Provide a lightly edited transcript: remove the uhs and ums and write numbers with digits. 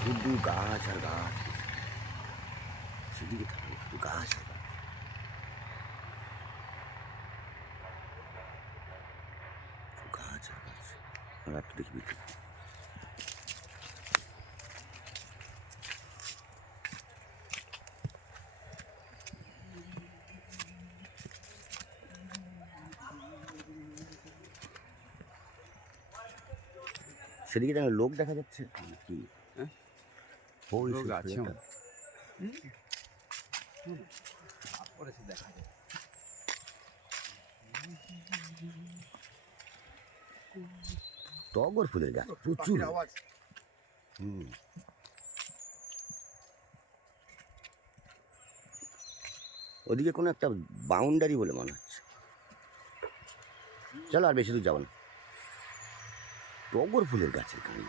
শুধু গাছ আর গাছ, সেদিকে থাকবে শুধু গাছ আর গাছ, গাছ আর গাছ। আর একটু দেখবি সেদিকে যেন লোক দেখা যাচ্ছে কি? হ্যাঁ, ওই লোক সেই আছে সোজাটা। তারপরে সে দেখা যায়। টগর ফুলের গাছ প্রচুর। আওয়াজ হুম, ওদিকে কোনো একটা বাউন্ডারি বলে মনে হচ্ছে। চলো আর বেশি দূর যাবো না। টগর ফুলের গাছের গাড়ি।